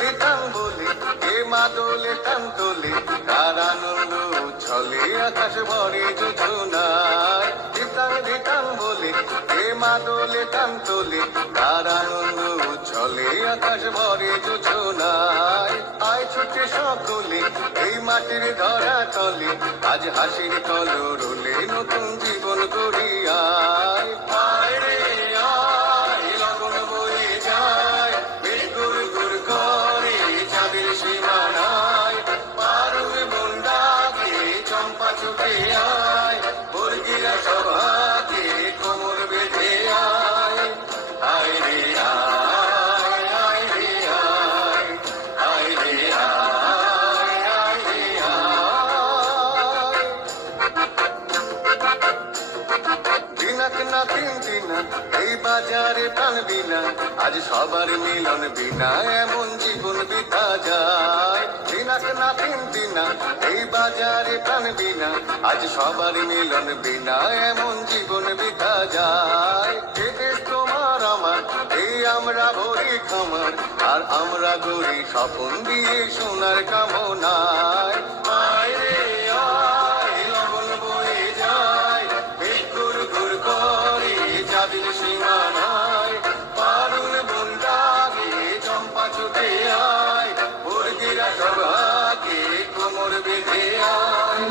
ধিতাং বলে কে মাদলে টান তোলে কার আনন্দ উচ্ছলে আকাশ ভরে যোজনায়। ধিতাং বলে কে মাদলে টান তোলে কার আনন্দ উচ্ছলে আকাশ ভরে যোজনায়। আয় ছুটে সকলে এই মাটির ধরা তলে আজ হাসির কলরলে নতুন জীবন গড়িয়ায়। আয় রে আয় লগন বয়ে যায় বেশ গুড় গুড় করে চাঁদের সীমানায়। পারুই বন্ডাকে চম্পা ছুটে আয় বর্গিরা সভাকে কোমর বেঁধে আয়। আয় রে আয় আয় রে আয় আয় রে আয় আয় রে আয়। দিনাক না তিন দিনা এই বাজারে প্রাণ বিনা আজ সবার মিলন বিনা এমন জীবন বিতা যায়। দিনাক না তিন দিনা এই বাজারে প্রাণ বিনা আজ সবার মিলন বিনা এমন জীবন বিতা যায়। এ দেশ তোমার আমার এই আমরা ভরি খামার আর আমরা গড়ি স্বপন দিয়ে সোনার কামনায়। আয় রে আয় লগন বয়ে যায় বেশ গুড় গুড় করে চাঁদের সীমানায়। পারুল বন্ডাকে চম্পা ছুটে আয় বর্গিরা সভাকে কোমর বেঁধে আয়।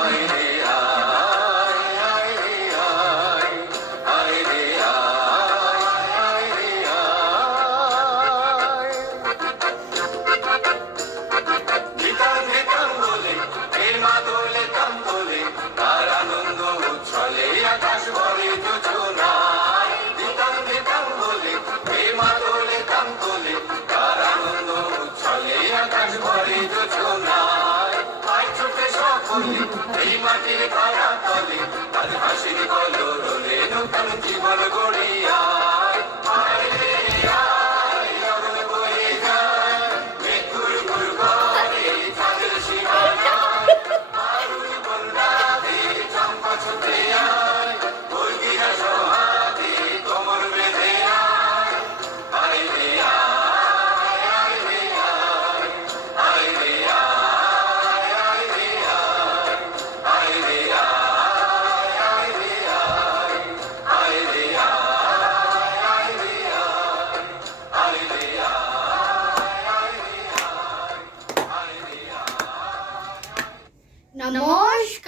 আয় রে আয় আয় রে আয় আয় রে আয় আয় রে আয়। ধিতাং বলে কে মাদলে টান তোলে কার আনন্দ উচ্ছলে আকাশ ভরে যোজনায়। ধিতাং বলে কে মাদলে টান তোলে কার আনন্দ উচ্ছলে আকাশ ভরে যোজনায়। আয় ছুটে সকলে এই মাটির ধরা তলে আজ হাসির কলরলে নতুন জীবন গড়িয়ায়। আয় রে আয় লগন বয়ে যায় মেঘ গুড় গুড় করে চাঁদের সীমানায়। পারুই বন্ডাকে চম্পা ছুটে আয় বর্গিরা সভাকে কোমর বেঁধে আয়। আয় রে আয় আয় রে আয় আয় রে আয় আয় রে আয় আয় রে আয় আয় রে আয় আয় রে আয় আয় রে আয় আয় রে আয় আয় রে আয় আয় রে আয়। নমস্কার।